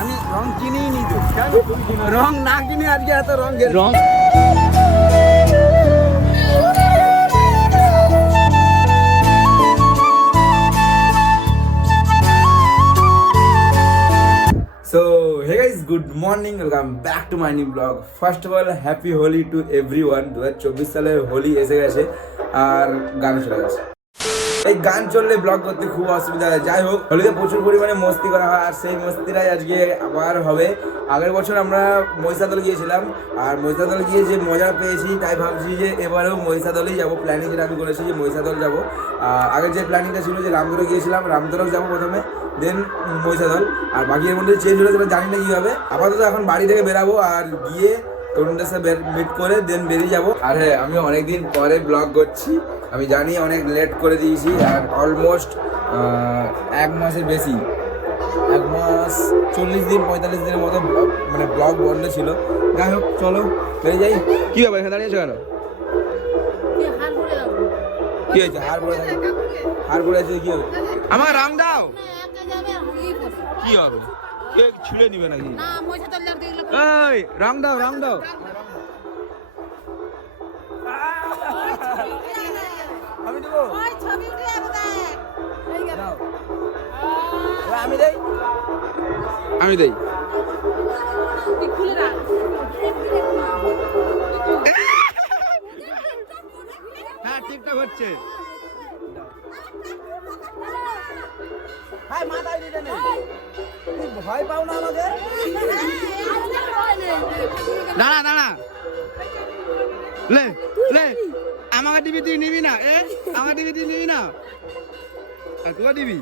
আমি রং কিনেই নি তো, রং না কিনে আজকে এত রং So hey guys, good morning, welcome back to my new vlog. First of all, happy Holi to everyone. 2024 সালের হোলি এসে গেছে আর গান চলে গেছে। এই গান চললে ব্লগ করতে খুব অসুবিধা হয়। যাই হোক, হোলিতে প্রচুর পরিমাণে মস্তি করা হয় আর সেই মস্তিটাই আজকে আবার হবে। আগের বছর আমরা মহিষাদল গিয়েছিলাম আর মহিষাদল গিয়ে যে মজা পেয়েছি তাই ভাবছি যে এবারেও মহিষাদলেই যাবো। প্ল্যানিং যেটা আমি করেছি যে মহিষাদল যাবো। আর আগের যে প্ল্যানিংটা ছিল যে রামদরে গিয়েছিলাম, রামদরেও যাবো প্রথমে, দেন মহিষাদল। আর বাকি এর মধ্যে চেঞ্জ হলে সেটা জানি না কী হবে। আপাতত এখন বাড়ি থেকে বেরাবো আর গিয়ে তরুণদের সাথে মিট করে দেন বেরিয়ে যাবো। আর হ্যাঁ, আমি অনেকদিন পরে ব্লগ করছি, আমি জানি অনেক লেট করে দিয়েছি আর অলমোস্ট 1 মাসের বেশি, 1 মাস 40 দিন 45 দিনের মতো মানে ব্লগ বন্ধ ছিল। যাই হোক, চলো বেরিয়ে যাই। কী হবে এখানে দাঁড়িয়েছো কেন? কি হয়েছে? হার পড়ে আছে, কি হবে? আমার রাম দাও, কি হবে? কে ছুঁড়ে নিবে নাকি? এই রাম দাও, রাম দাও। আমি দেবো, আমি দেই, আমি দেই। হ্যাঁ, ঠিকঠাক হচ্ছে। ভয় পাও না আমাকে? দাঁড়া দাঁড়া, লে লে, আমাকে দিবি, তুই নিবি না? আমাকে দিবি, তুই নিবি না? আর তোকে দিবি?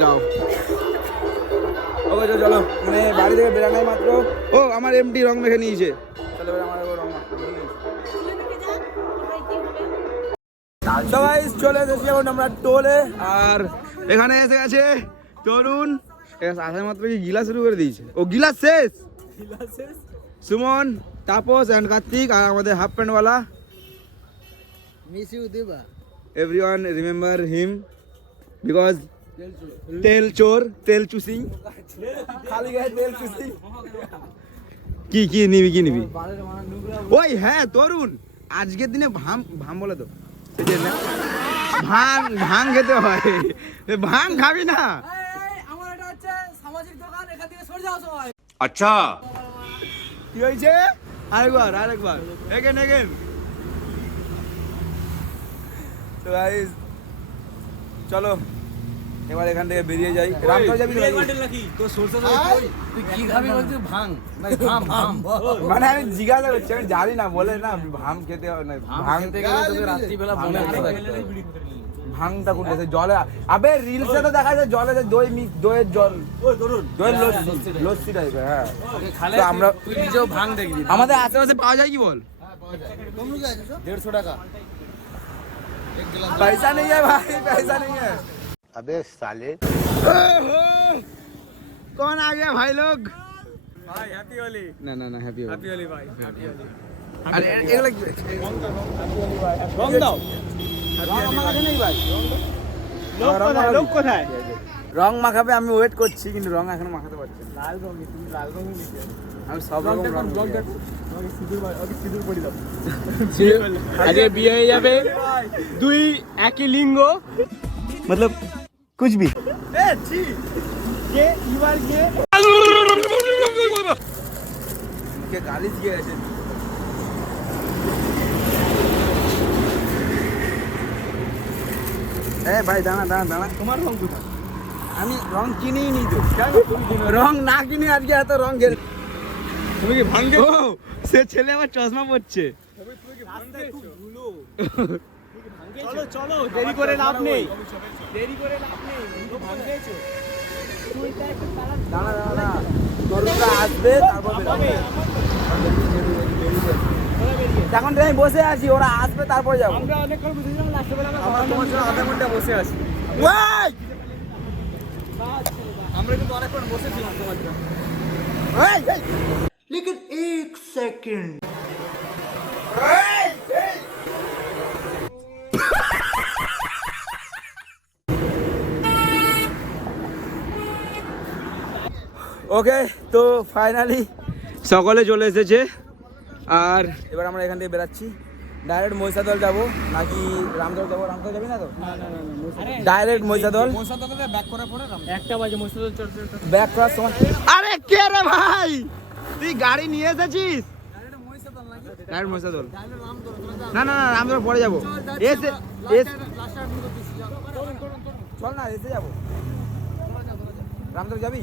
যাও, ওকে চলো, মানে বাড়ি থেকে বেরানোই মাত্র। ও আমার এমডি রং মেখে নিয়েছে। চলো আমার রং সবাই চলে এসেছি এখন আমরা টোলে। আর এখানে এসে গেছে তরুণ, আসার মাত্র কি গিলা শুরু করে দিয়েছে। ও গিলাস শেষ। সুমন, তাপস এন্ড কার্তিক আর আমাদের হাফ প্যান্টওয়ালা। মিস ইউ দেবা। এভরিওয়ান রিমেম্বার হিম বিকজ তেল চোর, তেল চুসি, খালি গায়ে তেল চুসি। কি কি নিবি, কি নিবি? ওই হ্যাঁ তরুণ, আজকের দিনে ভাম বলে তো ভাং খেতে হয়। ভাং খাবি না? আমার এটা হচ্ছে সামাজিক দোকান, এখান থেকে সরে যাও সবাই। আচ্ছা, কি হয়েছে? আরেকবার এগেন তো গাইস চলো এবার এখান থেকে বেরিয়ে যাই। রামদর যাবি নাকি? তোর সরষে তুই কি খাবি বলছিস? ভাং মানে আমি জিজ্ঞাসা করছি, আমি জানি না বলে না ভাং খেতে হয় না। ভাং থেকে তোকে রাত্রিবেলা মনে ভাংটা করতেছে জলে। আবে রিলসে তো দেখা যায় জলে দই দইয়ের জল, দইয়ের লস্যি টাইপের। হ্যাঁ, তো আমরা তুই নিজেও ভাং দেখবি। আমাদের আশেপাশে পাওয়া যায় কি বল? 150 টাকা। पैसा नहीं है भाई, पैसा नहीं है। अबे साले, कौन आ गया भाई लोग? भाई हैप्पी होली। ना हैप्पी होली भाई, हैप्पी होली। अरे एक लग हैप्पी होली भाई, रंग दाओ। रंग মাখাবে নাই ভাই? লোক কোথায়? রং মাখাবে, আমি ওয়েট করছি কিন্তু রং এখনো মাখাতে পারছি না। লাল রং, তুমি লাল রং নিতে। আমি সব রং দেখো, আমাকে সিঁদুর ভাই, ওকে সিঁদুর পরি দাও। আজকে বিয়ে হয়ে যাবে, দুই একই লিঙ্গ, मतलब कुछ भी। ए जी ये यू आर गे के गाली दिए আছে। এ ভাই দাঁড়া, তোমার রং কোথায়? আমি রং কিনেই নি তো। কেন রং না কিনে আজকে এত রং গেল? তুমি কি ভাঙবে? ও সে ছেলে আমার চশমা পড়ছে। তুমি কি ভাঙবে? খুব ধুলো। চলো দেরি করে লাভ নেই, ভাঙবেছো। দাঁড়া তরুণরা আসবে তারপর বেরোবে। এখন আমি বসে আছি, ওরা আসবে তারপরে যাবো। আমরা অনেকক্ষণ বসেছিলাম, লাস্টে বেলা আমরা তোমার জন্য আধা ঘন্টা বসে আছি। আমরা কিন্তু অনেকক্ষণ বসেছিলাম তোমার জন্য। लेकिन 1 सेकंड ওকে, তো ফাইনালি সকলে চলে এসেছে আর এবার আমরা এখান থেকে বেরাচ্ছি। ডাইরেক্ট মহিষাদল যাবো নাকি রামদল যাবো? রামদল যাবি না তো? ডাইরেক্ট মহিষাদল। ব্যাক করার সময় আরে কে রে ভাই, তুই গাড়ি নিয়ে এসেছিস? ডাইরেক্ট মহিষাদল না না না, রামদল পরে যাবো। এসে চল না, এসে যাবো। রামদল যাবি?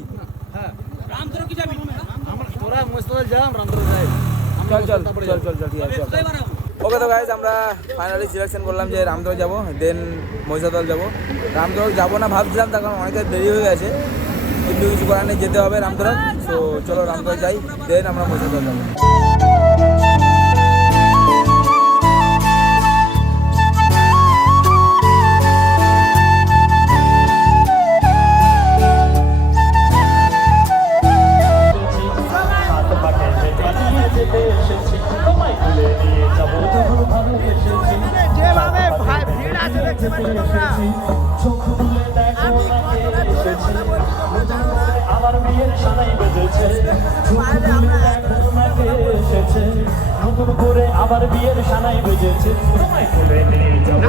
হ্যাঁ, রামদল কি যাবি? তোরা মহিষাদল যাও, রামদল যাই। চল চল চল চল চল, ঠিক আছে চল। ওকে তো গাইজ, আমরা ফাইনালি সিলেকশন করলাম যে রামদল যাবো, দেন মহিষাদল যাবো। রামদল যাবো না ভাবছিলাম, তার কারণ অনেকটা দেরি হয়ে গেছে, কিন্তু কিছু করার নেই, যেতে হবে রামদল। তো চলো রামদল যাই, দেন আমরা মহিষাদল যাবো। আমার বিয়ের সানাই বেজেছে, নতুন করে আবার বিয়ের সানাই বেজেছে, তোমায় তুলে নিয়ে যাবো।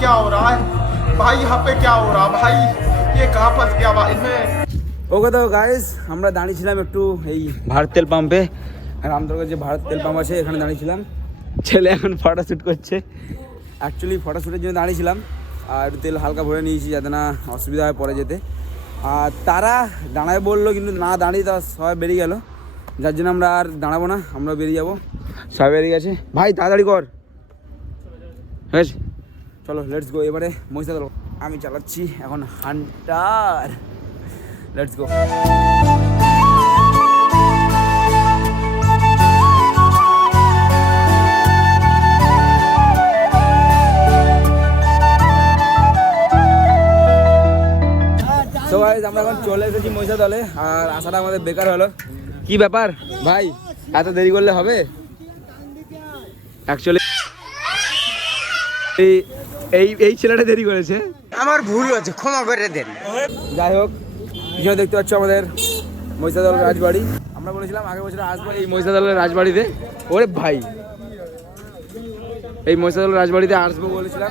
क्या हो रहा है भाई, यहाँ पे क्या हो रहा भाई, ये कहाँ फंस गया भाई मैं। ওকে তো গাইস, আমরা দাঁড়িয়েছিলাম একটু এই ভারত তেল পাম্পে, রামদলগঞ্জে যে ভারত তেল পাম্প আছে এখানে দাঁড়িয়েছিলাম। ছেলে এখন ফটোশ্যুট করছে, অ্যাকচুয়ালি ফটোশ্যুটের জন্য দাঁড়িয়েছিলাম, আর একটু তেল হালকা ভরে নিয়েছি যাতে না অসুবিধা হয় পরে যেতে। আর তারা দাঁড়ায় বললো, কিন্তু না দাঁড়িয়ে তা সবাই বেরিয়ে গেল, যার জন্য আমরা আর দাঁড়াবো না, আমরা বেরিয়ে যাবো। সবাই বেরিয়ে গেছে, ভাই তাড়াতাড়ি কর, ঠিক আছে চলো লেটস গো। এবারে মহিষাদল আমি চালাচ্ছি এখন Hunter, let's go. So guys, আমরা এখন চলে এসেছি মহিষাদলে, আর আসাটা আমাদের বেকার হলো। কি ব্যাপার ভাই, এত দেরি করলে হবে? অ্যাকচুয়ালি এই ছেলেটা দেরি করেছে, আমার ভুল হয়েছে, ক্ষমা করে দেন। যাই হোক, পিছনে দেখতে পাচ্ছ আমাদের মহিষাদল রাজবাড়ি। আমরা বলেছিলাম আগের বছর আসবো এই মহিষাদলের রাজবাড়িতে। ওরে ভাই, এই মহিষাদল রাজবাড়িতে আসবো বলেছিলাম,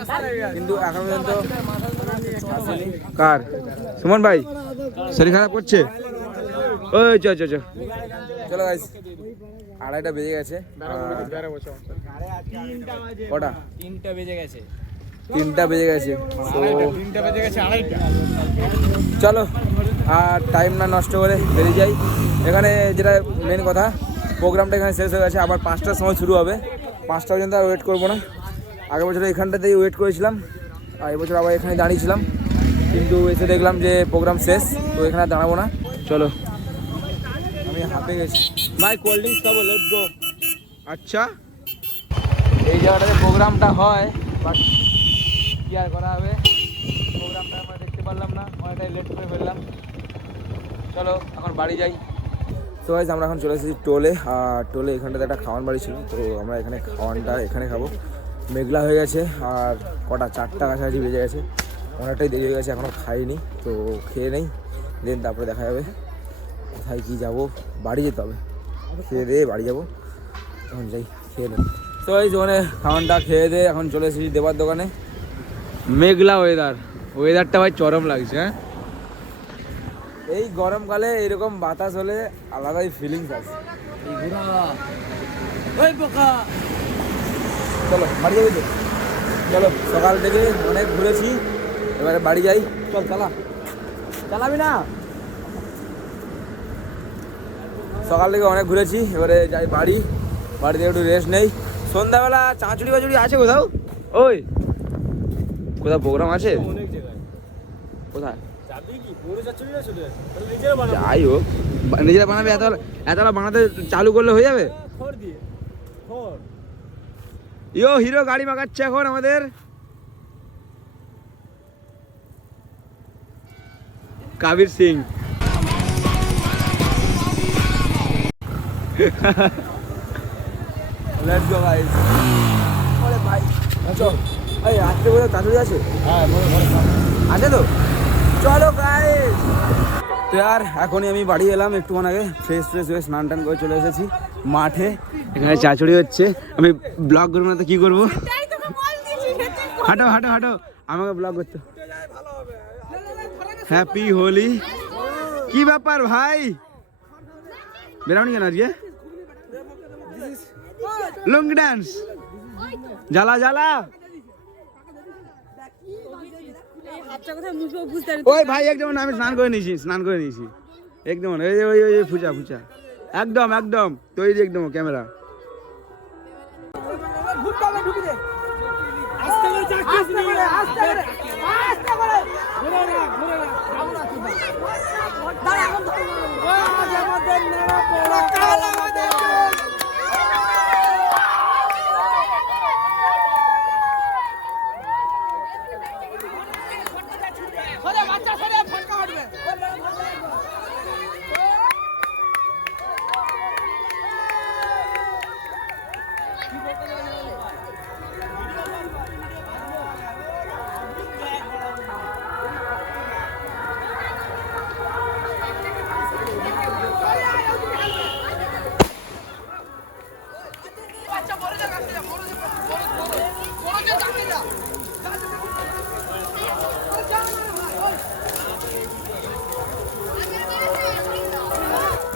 কিন্তু এখন পর্যন্ত আসেনি। কার? সুমন ভাই শরীর খারাপ করছে? ওই চ চ চ চলো গাইস, 2:30 বেজে গেছে। কটা? 3টা বেজে গেছে। চলো আর টাইম না নষ্ট করে বেরিয়ে যাই। এখানে যেটা মেন কথা, প্রোগ্রামটা এখানে শেষ হয়ে গেছে, আবার 5টার সময় শুরু হবে। 5টা পর্যন্ত আর ওয়েট করবো না। আগের বছর এখানটাতেই ওয়েট করেছিলাম, আর এবছর আবার এখানে দাঁড়িয়েছিলাম, কিন্তু এসে দেখলাম যে প্রোগ্রাম শেষ, তো এখানে দাঁড়াবো না। চলো, আমি হাঁপে গেছি। ভাই কোল্ড ড্রিঙ্কস খাবো, লেটস গো। আচ্ছা, এই জায়গাটাতে প্রোগ্রামটা হয়, বাট কি আর করা হবে, প্রোগ্রামটা আমরা দেখতে পারলাম না, অনেকটাই লেট করে ফেললাম। চলো এখন বাড়ি যাই। তো গাইস আমরা এখন চলে এসেছি টোলে, আর টোলে এখানটাতে একটা খাওয়ান বাড়ি ছিল, তো আমরা এখানে খাওয়ানটা এখানে খাবো। মেঘলা হয়ে গেছে আর কটা 4টা কাছাকাছি বেজে গেছে, অনেকটাই দেরি হয়ে গেছে, এখনও খাইনি। তো খেয়ে নেই, দেন তারপরে দেখা যাবে কোথায় কী যাবো। বাড়ি যেতে হবে, খেয়ে দিয়ে বাড়ি যাবো। এখন যাই, খেয়ে নেই। তো এই ওখানে খাওয়ানটা খেয়ে দিয়ে এখন চলে এসেছি দেবার দোকানে। মেঘলা ওয়েদারটা ভাই চরম লাগছে। হ্যাঁ, এই গরমকালে এরকম বাতাস হলে আলাদাই ফিলিংস আছে। চলো বাড়ি যাবি তো? চলো, সকাল থেকে অনেক ঘুরেছি, এবারে বাড়ি যাই। চল চালাবি না? সকাল থেকে অনেক ঘুরেছি, এবারে যাই বাড়িতে একটু রেস্ট নেই। সন্ধ্যাবেলা চাঁচুড়ি বাচুড়ি আছে কোথাও? ওই কোথাও প্রোগ্রাম আছে? অনেক জায়গায়। কোথায় যাবি কি? পুরো যাচ্ছিস না চলে যাচ্ছে? তাহলে নিজেরা বানাবো। যাই হোক, নিজেরা বানাবে। এতটা বানাতে চালু করলে হয়ে যাবে। খড় দিয়ে। খড়। ইয়ো হিরো গাড়ি মাখাচ্ছে এখন আমাদের। Kabir Singh. Let's go guys. আরে ভাই চল, এই রাত্রে বলে তাড়াতাড়ি আছে? হ্যাঁ, মনে আছে তো, চলো গাইস। তো আর এখনই আমি বাড়ি এলাম একটুক্ষণ আগে, ফ্রেশ হয়ে স্নান টান করে চলে এসেছি মাঠে। এখানে চাচড়ি হচ্ছে, আমি ব্লগ করবো না তো কি করবো? হাঁটো আমাকে ব্লগ করতে। হ্যাপি হোলি। কি ব্যাপার ভাই, বেরাওনি কেন আজকে? লুঙ্গি ডান্স, জ্বালা। ওই ভাই একদম আমি স্নান করে নিয়েছি একদম। ওই ফুচা একদম তৈরি, একদম ক্যামেরা।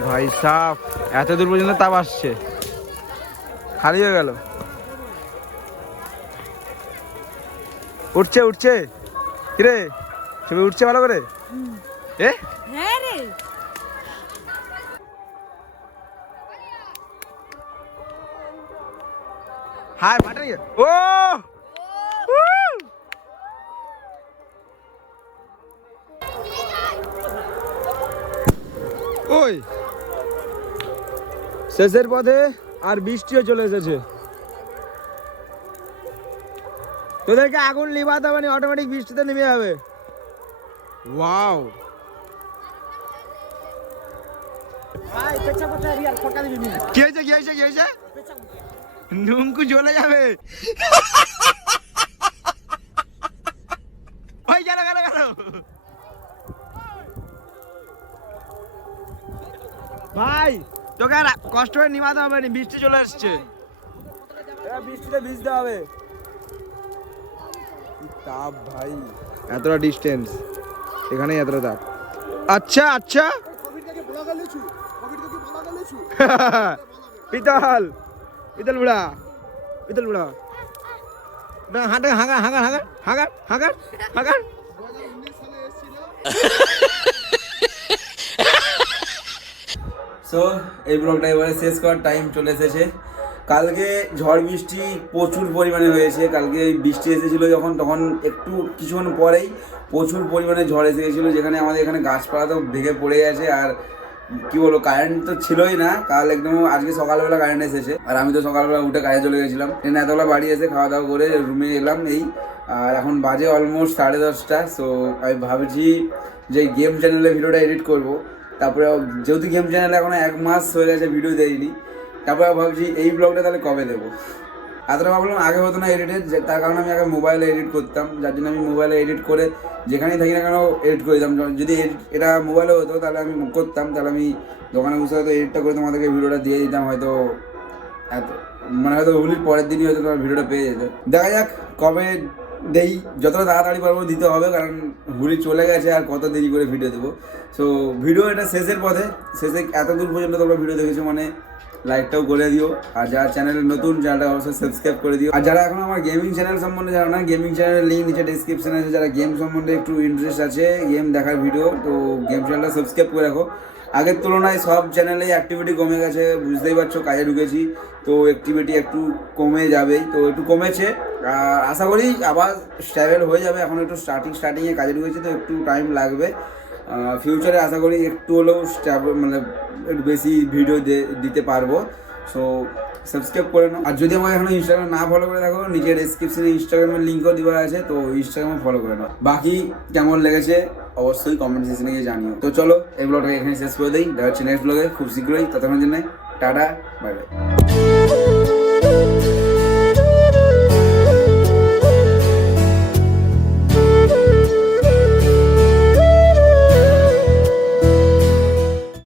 ভাই সাপ, এত দূর পর্যন্ত তাপ আসছে, খালি হয়ে গেল। উঠছে কিরে, ছবি উঠছে ভালো করে? এ হ্যাঁ রে, হাই বাটা ও ওই শেষের পথে আর বৃষ্টিও চলে এসেছে। তোদেরকে আগুন লিভাতে হবে না, অটোমেটিক বৃষ্টিতে নেমে যাবে। ওয়াও, কি হয়েছে? নুমকু জ্বলে যাবে। ওই গেল ভাই, তোকে আর কষ্ট করে নিমাতে হবে না, বৃষ্টি চলে আসছে, বৃষ্টিতে ভিজতে হবে। তাপ ভাই, এতটা ডিস্টেন্স, এখানেই এতটা তাপ। আচ্ছা পিতল বুড়া হাগার। সো এই ব্লগটা এবারে শেষ করার টাইম চলে এসেছে। কালকে ঝড় বৃষ্টি প্রচুর পরিমাণে হয়েছে। কালকে বৃষ্টি এসেছিলো যখন, তখন একটু কিছুক্ষণ পরেই প্রচুর পরিমাণে ঝড় এসে গেছিলো, যেখানে আমাদের এখানে গাছপালা তো ভেঙে পড়ে গেছে। আর কি বলবো, কারেন্ট তো ছিলই না কাল, একদম আজকে সকালবেলা কারেন্ট এসেছে। আর আমি তো সকালবেলা উঠে কাজে চলে গেছিলাম, ট্রেনে এতবেলা বাড়ি এসে খাওয়া দাওয়া করে রুমে এলাম এই। আর এখন বাজে অলমোস্ট 10:30। সো আমি ভাবছি যে গেম চ্যানেলে ভিডিওটা এডিট করব। তারপরে যেহেতু গেম চ্যানেলে এখন 1 মাস হয়ে গেছে ভিডিও দেয়নি, তারপরে ভাবছি এই ব্লগটা তাহলে কবে দেবো। এতটা ভাবলাম আগে হতো না এডিটের, তার কারণে আমি আগে মোবাইলে এডিট করতাম, যার জন্য আমি মোবাইলে এডিট করে যেখানেই থাকি না কেন এডিট করে দিতাম। যদি এটা মোবাইলে হতো তাহলে আমি করতাম, তাহলে আমি দোকানে বসে হয়তো এডিটটা করে তোমাদেরকে ভিডিওটা দিয়ে দিতাম, হয়তো এত মানে হয়তো হোলির পরের দিনই হয়তো তোমার ভিডিওটা পেয়ে যেত। দেখা যাক কবে দেই, যতটা তাড়াতাড়ি পারবো দিতে হবে, কারণ হোলি চলে গেছে আর কত দেরি করে ভিডিও দেবো। সো ভিডিও এটা শেষের পথে, শেষে এত দূর পর্যন্ত তোমরা ভিডিও দেখেছো মানে লাইকটাও করে দিও। আর যারা চ্যানেলে নতুন চ্যানেলটা অবশ্যই সাবস্ক্রাইব করে দিও। আর যারা এখন আমার গেমিং চ্যানেল সম্বন্ধে জানো না, গেমিং চ্যানেলের লিঙ্ক নিচে ডিসক্রিপশনে আছে। যারা গেম সম্বন্ধে একটু ইন্টারেস্ট আছে, গেম দেখার ভিডিও, তো গেম চ্যানেলটা সাবস্ক্রাইব করে রাখো। আগের তুলনায় সব চ্যানেলেই অ্যাক্টিভিটি কমে গেছে, বুঝতেই পারছো, কাজে ঢুকেছি তো অ্যাক্টিভিটি একটু কমে যাবেই, তো একটু কমেছে। আর আশা করি আবার স্ট্যাবেল হয়ে যাবে, এখন একটু স্টার্টিংয়ে কাজে ঢুকেছি তো একটু টাইম লাগবে। ফিউচারে আশা করি একটু হলেও মানে একটু বেশি ভিডিও দিতে পারবো। সো সাবস্ক্রাইব করে নাও। আর যদি আমাকে এখনো ইনস্টাগ্রাম না ফলো করে থাকো, নিচে ডেসক্রিপশনে ইনস্টাগ্রামের লিঙ্কও দেওয়া আছে, তো ইনস্টাগ্রামে ফলো করে নাও। বাকি কেমন লেগেছে অবশ্যই কমেন্ট সেকশনে গিয়ে জানিও। তো চলো এই ব্লগটাকে এখানে শেষ করে দিই, দেখা হচ্ছে নেক্সট ব্লগে খুব শীঘ্রই। ততক্ষণের জন্য টাটা, বাই বাই।